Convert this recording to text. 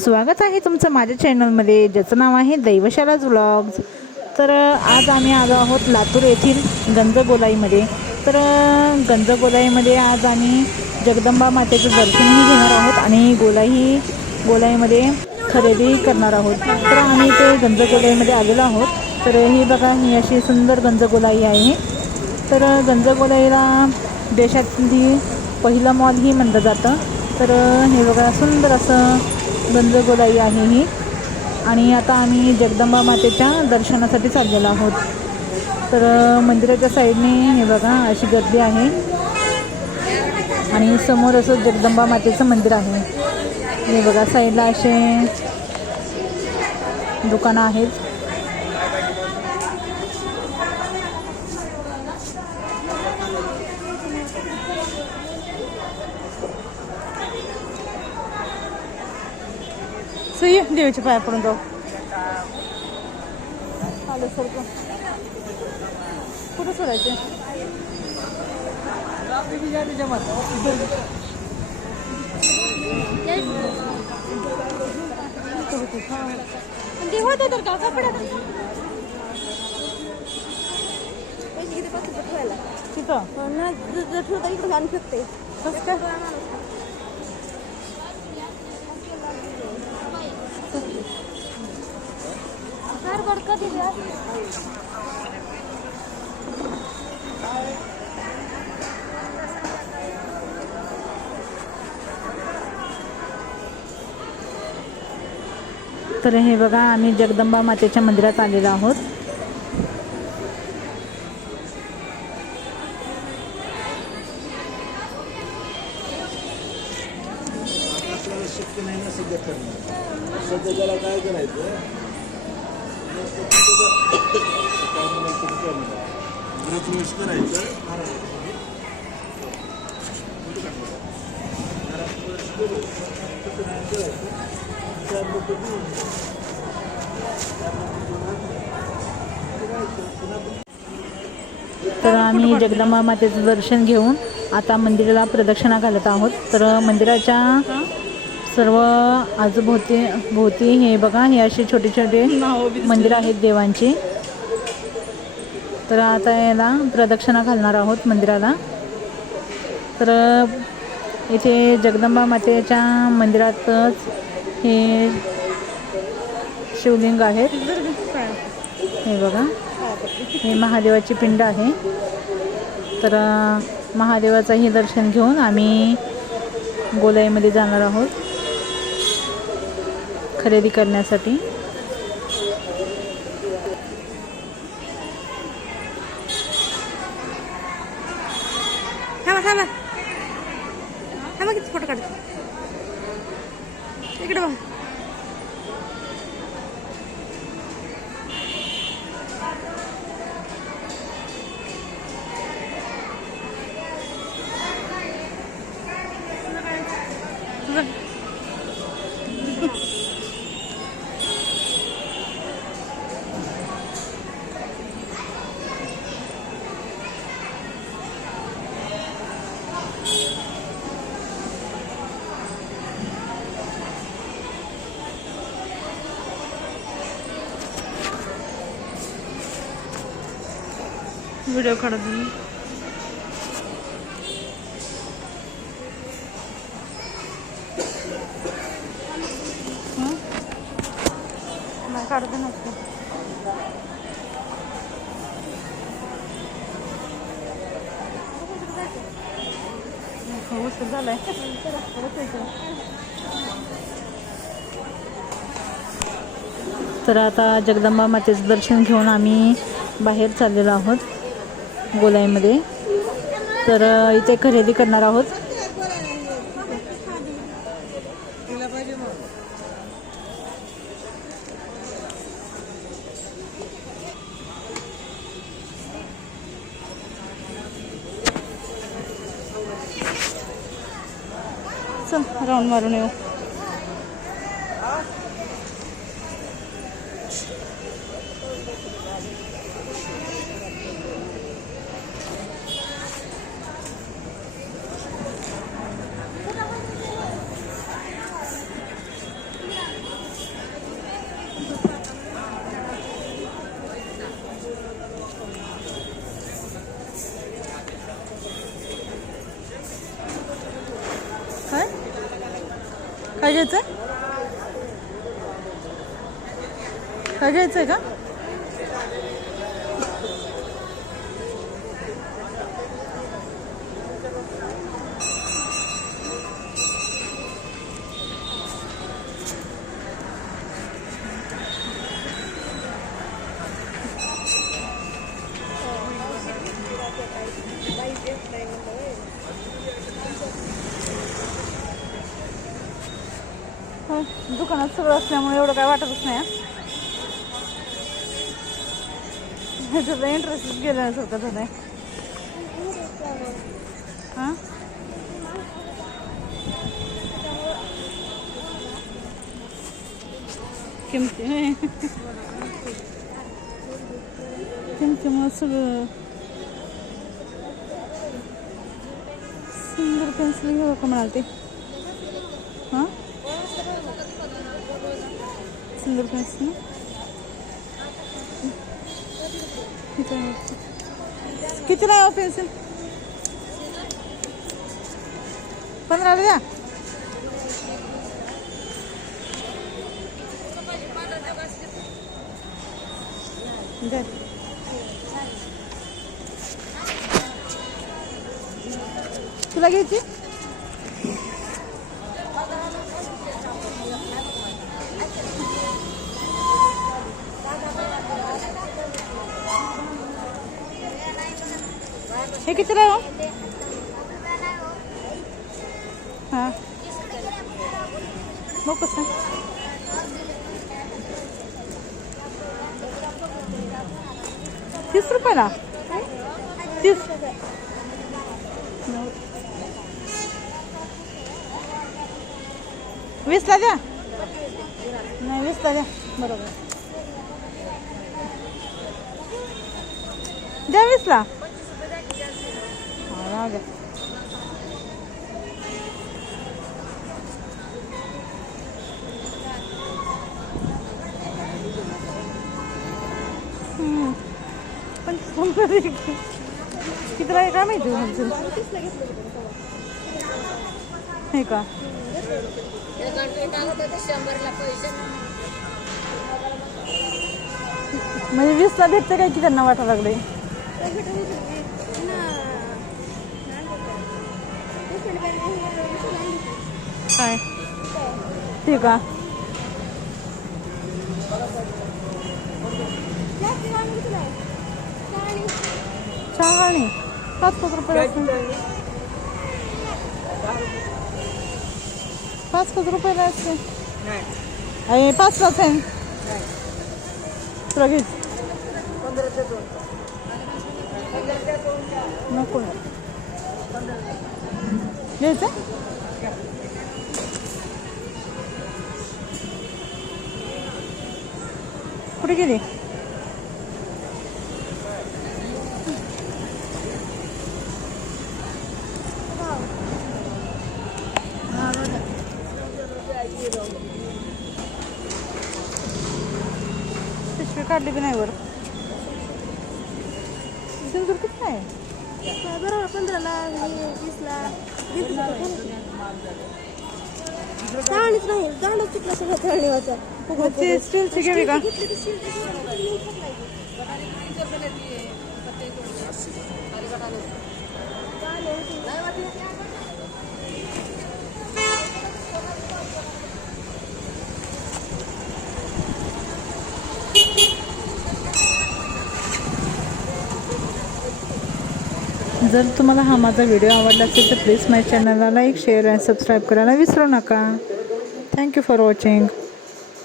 स्वागत आहे तुमचं माझ्या चॅनलमध्ये ज्याचं नाव आहे दैवशालाज व्लॉग्स. तर आज आम्ही आलो आहोत लातूर येथील गंजगोलाईमध्ये तर गंजगोलाईमध्ये आज आम्ही जगदंबा मातेचं दर्शनही घेणार आहोत आणि गोलाई गोलाईमध्ये खरेदी करणार आहोत. तर आम्ही ते गंजगोलाईमध्ये आलेलो आहोत. तर ही बघा ही अशी सुंदर गंजगोलाई आहे. तर गंजगोलाईला देशातली पहिलं मॉलही म्हणलं जातं. तर हे बघा सुंदर असं गंजगोलाई आहे ही. आणि आता आम्ही जगदंबा मातेच्या दर्शनासाठी चाललेलो आहोत. तर मंदिराच्या साईडने हे बघा अशी गर्दी आहे. आणि समोर असं जगदंबा मातेचं मंदिर आहे. हे बघा साईडला असे दुकानं आहेत. सो ये देवीच्या पाया पडून जाऊ आलं सारखं कुठं सोडायचं ते होतं तर का कपडा तिथं ना जर ठेवता इकडे आणू शकते कसं काय फार दिल्या तर हे बघा आम्ही जगदंबा मातेच्या मंदिरात आलेलो आहोत. करायचं. तर आम्ही जगदंबा मातेचं दर्शन घेऊन आता मंदिराला प्रदक्षिणा घालत आहोत. तर मंदिराच्या सर्व आजूभोवती भोवती हे बघा हे असे छोटे छोटे मंदिर आहेत देवांची. तर आता याला प्रदक्षिणा घालणार आहोत मंदिराला. तर इथे जगदंबा मातेच्या मंदिरातच हे शिवलिंग आहेत हे बघा हे महादेवाची पिंड आहे. तर महादेवाचंही दर्शन घेऊन आम्ही गोलाईमध्ये जाणार आहोत खरेदी करण्यासाठी. काढतो इकडे बघ. व्हिडिओ काढत काढते नसतं. हो झालंय. तर आता जगदंबा मातेचं दर्शन घेऊन आम्ही बाहेर चाललेलो आहोत. गोलाईमध्ये. तर इथे खरेदी करणार आहोत. चल राऊंड मारून येऊ. घ्यायचं काय घ्यायचं आहे का? दुकानात सगळं असल्यामुळे एवढं काय वाटतच नाही हा. इंटरेस्टच इंटरेस्ट गेल्यासारखं झालंय हां किमती होय. किमतीमुळं सगळं सुंदर पेन्सिल घेऊ का म्हणाल ते हां सुंदर पेन्सिल किती आहे? कितीला आहे हो पेन्सिल पंधराला द्या द्या. तुला घ्यायची हे कितीला आहे हो. हां मग कसं. तीस रुपयाला? तीस. वीसला द्या. नाही वीसला द्या. बरोबर. द्या वीसला. हा, पण शंभर किती आहे काय माहिती म्हणजे हे का म्हणजे वीसला भेटते काय की त्यांना वाटायला लागले? काय? ते का? चहा आणि पाच पाच रुपये असते पाच पाच रुपयाला असते अरे पाचलाच आहे. तुला घे. नको. घ्यायचं कुठे गेली पिशवी काढली की नाही वर सिंदूर किती आहे बरोबर पंधराला वीसला चाळणीच नाही दांडच चुकला सगळं चाळणी वाचा मग ती स्टीलची घ्यावी का? जर तुम्हाला हा माझा व्हिडिओ आवडला असेल तर प्लीज माझ्या चॅनलला लाईक शेअर आणि सबस्क्राईब करायला विसरू नका. Thank you for watching